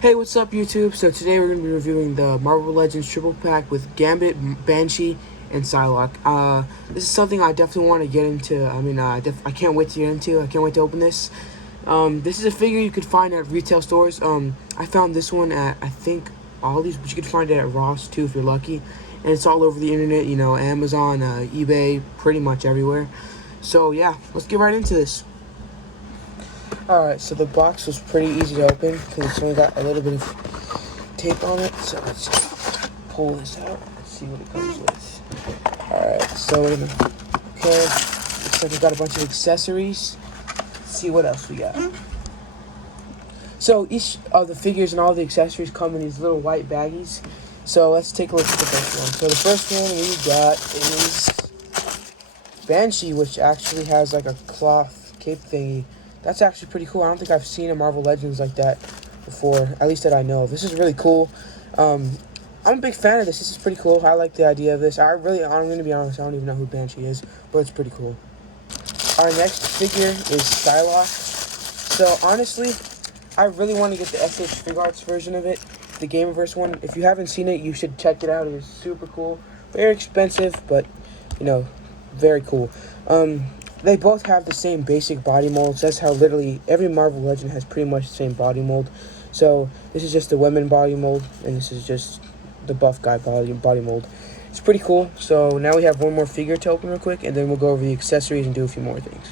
Hey, what's up, YouTube? So today we're going to be reviewing the Marvel Legends triple pack with Gambit, Banshee, and Psylocke. This is something I definitely want to get into. I can't wait to get into. I can't wait to open this. This is a figure you could find at retail stores. I found this one at, I think, Aldi's, but you could find it at Ross too if you're lucky. And it's all over the internet, Amazon, eBay, pretty much everywhere. So yeah, let's get right into this. Alright, so the box was pretty easy to open because it's only got a little bit of tape on it. So let's just pull this out and see what it comes with. Alright, so we're gonna, looks like we got a bunch of accessories. Let's see what else we got. So each of the figures and all the accessories come in these little white baggies. So let's take a look at the first one. So the first one we got is Banshee, which actually has like a cloth cape thingy. That's actually pretty cool. I don't think I've seen a Marvel Legends like that before, at least that I know of. This is really cool. I'm a big fan of this. This is pretty cool. I like the idea of this. I'm going to be honest, I don't even know who Banshee is, but it's pretty cool. Our next figure is Psylocke. So, honestly, I really want to get the SH Fig Arts version of it, the Gameverse one. If you haven't seen it, you should check it out. It is super cool. Very expensive, but, very cool. They both have the same basic body molds. That's how literally every Marvel Legend has pretty much the same body mold. So this is just the women body mold, and this is just the buff guy body mold. It's pretty cool. So now we have one more figure to open real quick, and then we'll go over the accessories and do a few more things.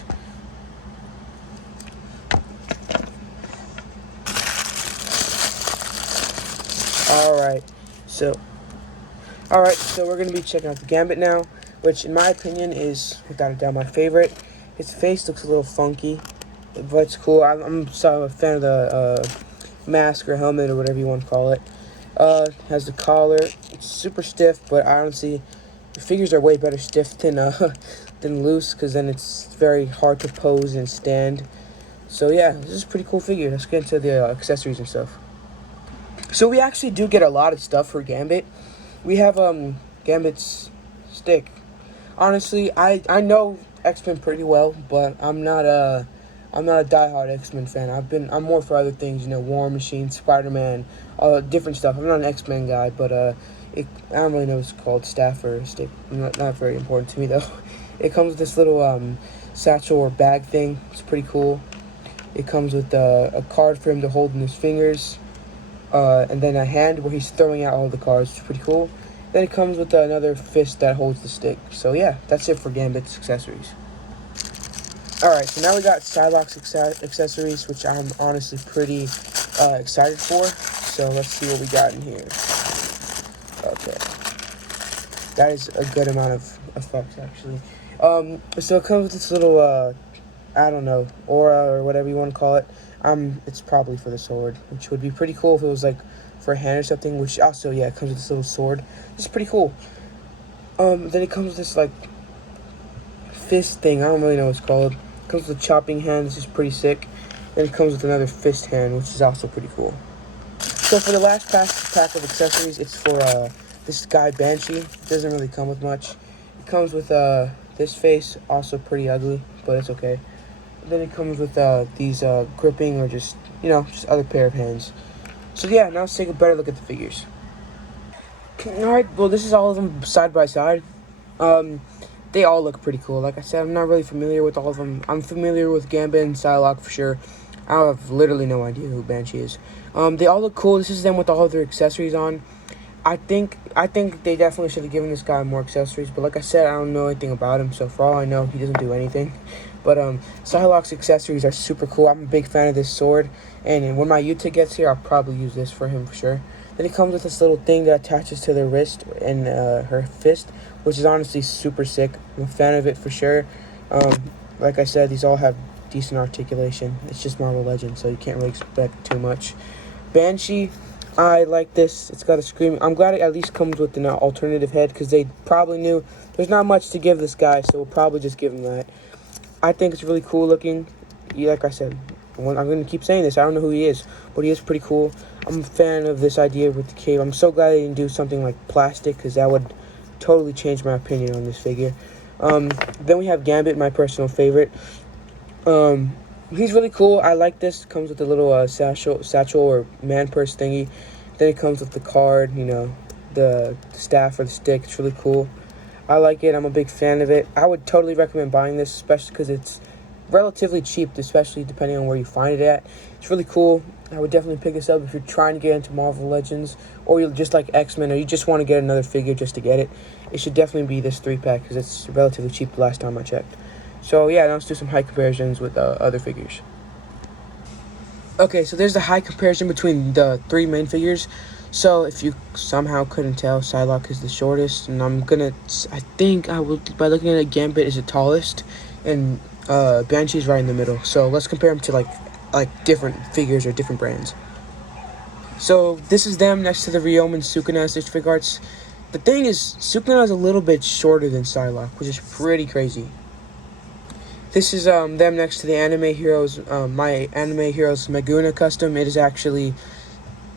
Alright, so we're going to be checking out the Gambit now, which in my opinion is, without a doubt, my favorite. His face looks a little funky, but it's cool. I'm a fan of the mask or helmet or whatever you want to call it. Has the collar. It's super stiff, but honestly, the figures are way better stiff than loose, because then it's very hard to pose and stand. So yeah, this is a pretty cool figure. Let's get into the accessories and stuff. So we actually do get a lot of stuff for Gambit. We have Gambit's stick. Honestly, I know X-Men pretty well, but I'm not a diehard X-Men fan. I'm more for other things, War Machine, Spider-Man, different stuff. I'm not an X-Men guy, but I don't really know what it's called, staff or stick. Not very important to me though. It comes with this little satchel or bag thing. It's pretty cool. It comes with a card for him to hold in his fingers. And then a hand where he's throwing out all the cards, which is pretty cool. Then it comes with another fist that holds the stick. So yeah, that's it for Gambit's accessories. Alright, so now we got Psylocke's accessories, which I'm honestly pretty excited for. So let's see what we got in here. Okay. That is a good amount of effects, actually. So it comes with this little, I don't know, aura or whatever you want to call it. It's probably for the sword, which would be pretty cool if it was like for a hand or something, which also, yeah, it comes with this little sword. It's pretty cool. Then it comes with this like fist thing. I don't really know what it's called. It comes with a chopping hand. This is pretty sick. Then it comes with another fist hand, which is also pretty cool. So for the last pack of accessories, it's for this guy Banshee. It doesn't really come with much. It comes with this face, also pretty ugly, but it's okay. Then it comes with these gripping or just other pair of hands. So yeah, now let's take a better look at the figures. Alright, well this is all of them side by side. They all look pretty cool. Like I said, I'm not really familiar with all of them. I'm familiar with Gambit and Psylocke for sure. I have literally no idea who Banshee is. They all look cool. This is them with all of their accessories on. I think they definitely should have given this guy more accessories, but like I said, I don't know anything about him, so for all I know, he doesn't do anything. But Psylocke's accessories are super cool. I'm a big fan of this sword, and when my Utah gets here, I'll probably use this for him for sure. Then it comes with this little thing that attaches to their wrist and her fist, which is honestly super sick. I'm a fan of it for sure. Like I said, these all have decent articulation. It's just Marvel Legends, so you can't really expect too much. Banshee, I like this. It's got a scream. I'm glad it at least comes with an alternative head, because they probably knew there's not much to give this guy, so we'll probably just give him that. I think it's really cool looking. Yeah, like I said, I'm going to keep saying this. I don't know who he is, but he is pretty cool. I'm a fan of this idea with the cape. I'm so glad they didn't do something like plastic, because that would totally change my opinion on this figure. Then we have Gambit, my personal favorite. He's really cool. I like this. Comes with a little satchel or man purse thingy. Then it comes with the card, the staff or the stick. It's really cool. I like it. I'm a big fan of it. I would totally recommend buying this, especially because it's relatively cheap, especially depending on where you find it at. It's really cool. I would definitely pick this up if you're trying to get into Marvel Legends, or you just like X-Men, or you just want to get another figure just to get it. It should definitely be this 3-pack because it's relatively cheap the last time I checked. So yeah, now let's do some height comparisons with other figures. Okay, so there's the height comparison between the 3 main figures. So if you somehow couldn't tell, Psylocke is the shortest, and I think I will, by looking at it, Gambit is the tallest, and Banshee's right in the middle. So let's compare them to like different figures or different brands. So this is them next to the Ryoma and Sukuna Stitch Fig Arts. The thing is, Sukuna is a little bit shorter than Psylocke, which is pretty crazy. This is them next to the Anime Heroes, my Anime Heroes Maguna custom. It is actually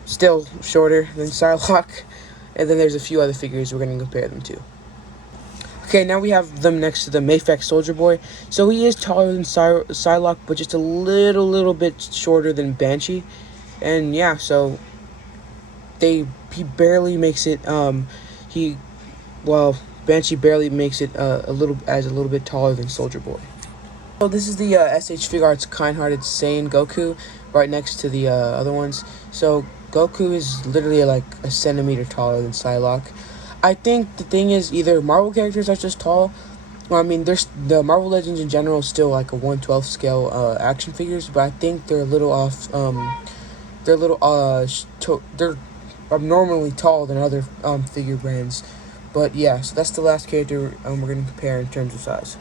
still shorter than Psylocke. And then there's a few other figures we're going to compare them to. Okay, now we have them next to the Mayfak Soldier Boy. So he is taller than Psylocke, but just a little bit shorter than Banshee. And yeah, so he barely makes it, Banshee barely makes it a little bit taller than Soldier Boy. So this is the SH Fig Arts Kind-Hearted Saiyan Goku, right next to the other ones. So Goku is literally like a centimeter taller than Psylocke. I think the thing is, either Marvel characters are just tall. Well, I mean, there's the Marvel Legends in general is still like a 1/12 scale action figures, but I think they're a little off. They're abnormally tall than other figure brands. But yeah, so that's the last character we're gonna compare in terms of size.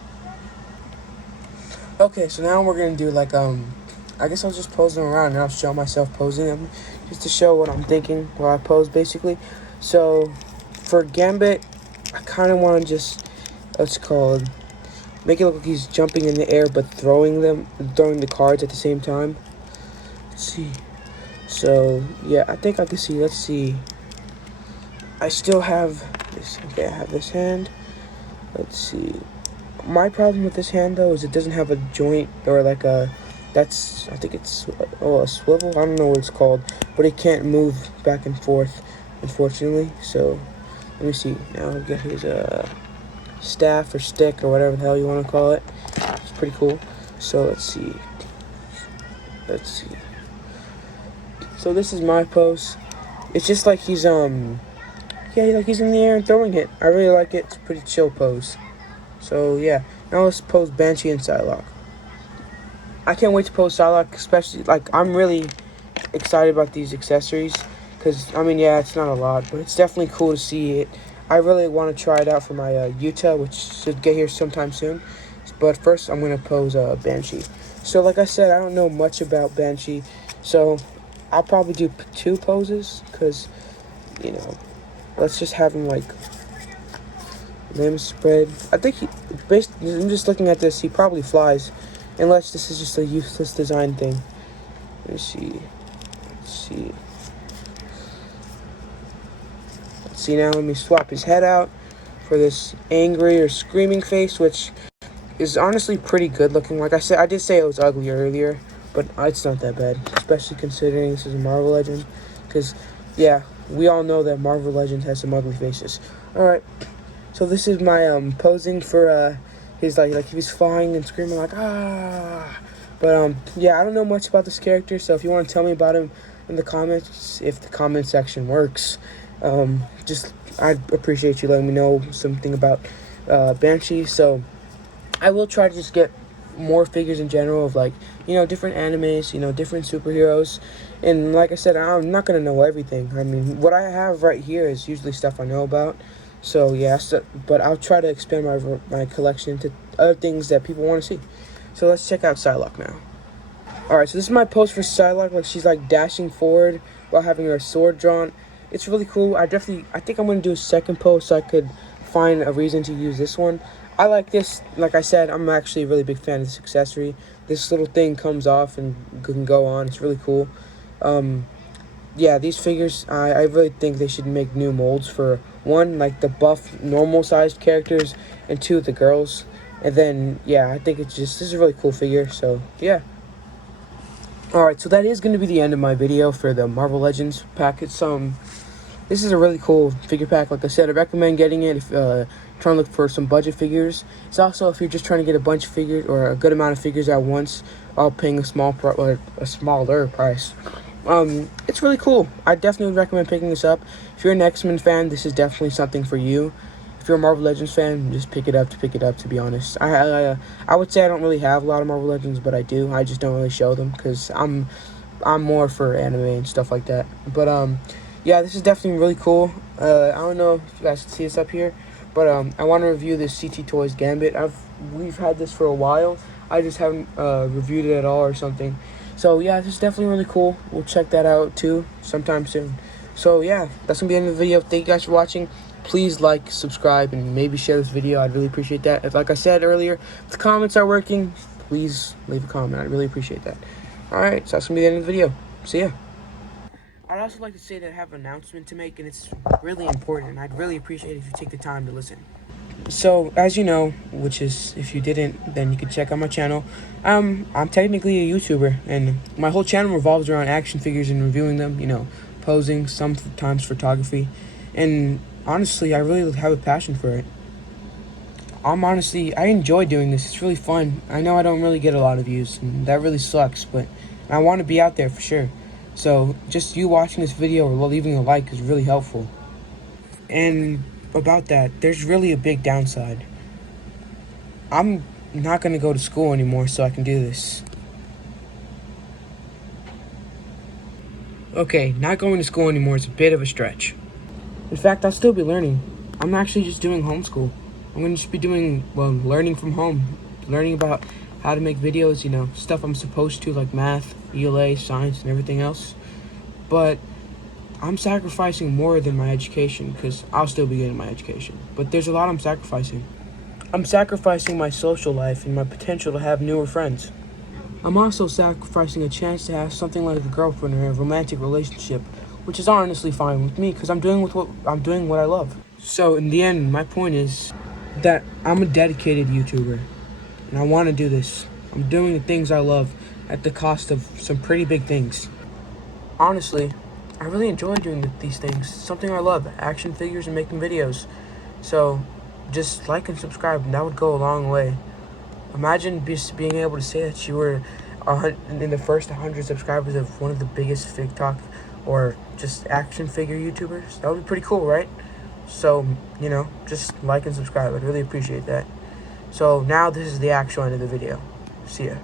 Okay, so now we're gonna do like I guess I'll just pose them around and I'll show myself posing them just to show what I'm thinking while I pose, basically. So for Gambit, I kind of want to just, make it look like he's jumping in the air but throwing the cards at the same time. Let's see. So yeah, I think I can see. Let's see. I still have this. Okay, I have this hand. Let's see. My problem with this hand though is it doesn't have a joint or like a. I think it's a swivel. I don't know what it's called, but it can't move back and forth, unfortunately. So let me see. Now I'll get his staff or stick or whatever the hell you want to call it. It's pretty cool. So let's see. So this is my pose. It's just like he's like he's in the air and throwing it. I really like it. It's a pretty chill pose. So yeah, now let's pose Banshee and Psylocke. I can't wait to pose Psylocke, especially like I'm really excited about these accessories because I mean, yeah, it's not a lot, but it's definitely cool to see it. I really want to try it out for my Utah, which should get here sometime soon. But first, I'm gonna pose Banshee. So like I said, I don't know much about Banshee, so I'll probably do 2 poses because let's just have him like limbs spread. I think I'm just looking at this. He probably flies. Unless this is just a useless design thing. Let's see. Now let me swap his head out for this angry or screaming face, which is honestly pretty good looking. Like I said, I did say it was ugly earlier, but it's not that bad, especially considering this is a Marvel Legend. Because, yeah, we all know that Marvel Legends has some ugly faces. Alright, so this is my posing for he's like if he's flying and screaming like ah. But yeah, I don't know much about this character, so if you want to tell me about him in the comments, if the comment section works, I'd appreciate you letting me know something about Banshee. So I will try to just get more figures in general of like different animes, different superheroes. And like I said, I'm not gonna know everything. I mean, what I have right here is usually stuff I know about. So yeah, but I'll try to expand my collection to other things that people want to see. So let's check out Psylocke now. Alright, so this is my pose for Psylocke. Like she's like dashing forward while having her sword drawn. It's really cool. I think I'm going to do a second pose so I could find a reason to use this one. I like this. Like I said, I'm actually a really big fan of this accessory. This little thing comes off and can go on. It's really cool. Yeah, these figures, I really think they should make new molds for, 1, like the buff, normal-sized characters, and 2, the girls. And then, yeah, I think this is a really cool figure, so, yeah. Alright, so that is going to be the end of my video for the Marvel Legends pack. This is a really cool figure pack. Like I said, I recommend getting it if trying to look for some budget figures. It's also if you're just trying to get a bunch of figures or a good amount of figures at once while paying a smaller price. It's really cool. I definitely would recommend picking this up. If you're an X-Men fan, this is definitely something for you. If you're a Marvel Legends fan, just pick it up, to be honest. I would say I don't really have a lot of Marvel Legends, but I do. I just don't really show them because I'm more for anime and stuff like that. But yeah, this is definitely really cool. I don't know if you guys can see this up here, but I want to review this CT Toys Gambit. We've had this for a while. I just haven't reviewed it at all or something. So yeah, this is definitely really cool. We'll check that out too sometime soon. So yeah, that's gonna be the end of the video. Thank you guys for watching. Please like, subscribe, and maybe share this video. I'd really appreciate that. If, like I said earlier, if the comments are working, please leave a comment. I'd really appreciate that. Alright, so that's gonna be the end of the video. See ya. I'd also like to say that I have an announcement to make, and it's really important, and I'd really appreciate it if you take the time to listen. So, as you know, which is, if you didn't, then you can check out my channel. I'm technically a YouTuber, and my whole channel revolves around action figures and reviewing them, you know, posing, sometimes photography, and honestly, I really have a passion for it. I enjoy doing this. It's really fun. I know I don't really get a lot of views, and that really sucks, but I want to be out there for sure. So, just you watching this video or leaving a like is really helpful. And about that, there's really a big downside. I'm not going to go to school anymore so I can do this. Okay, not going to school anymore is a bit of a stretch. In fact, I'll still be learning. I'm actually just doing homeschool. I'm going to just be doing, well, learning from home. Learning about how to make videos, you know, stuff I'm supposed to, like math, ELA, science, and everything else. But I'm sacrificing more than my education because I'll still be getting my education. But there's a lot I'm sacrificing. I'm sacrificing my social life and my potential to have newer friends. I'm also sacrificing a chance to have something like a girlfriend or a romantic relationship, which is honestly fine with me because I'm doing what I love. So in the end, my point is that I'm a dedicated YouTuber, and I want to do this. I'm doing the things I love at the cost of some pretty big things. Honestly, I really enjoy doing these things. Something I love, action figures and making videos. So just like and subscribe, and that would go a long way. Imagine just being able to say that you were in the first 100 subscribers of one of the biggest TikTok or just action figure YouTubers. That would be pretty cool, right? So, you know, just like and subscribe. I'd really appreciate that. So now this is the actual end of the video. See ya.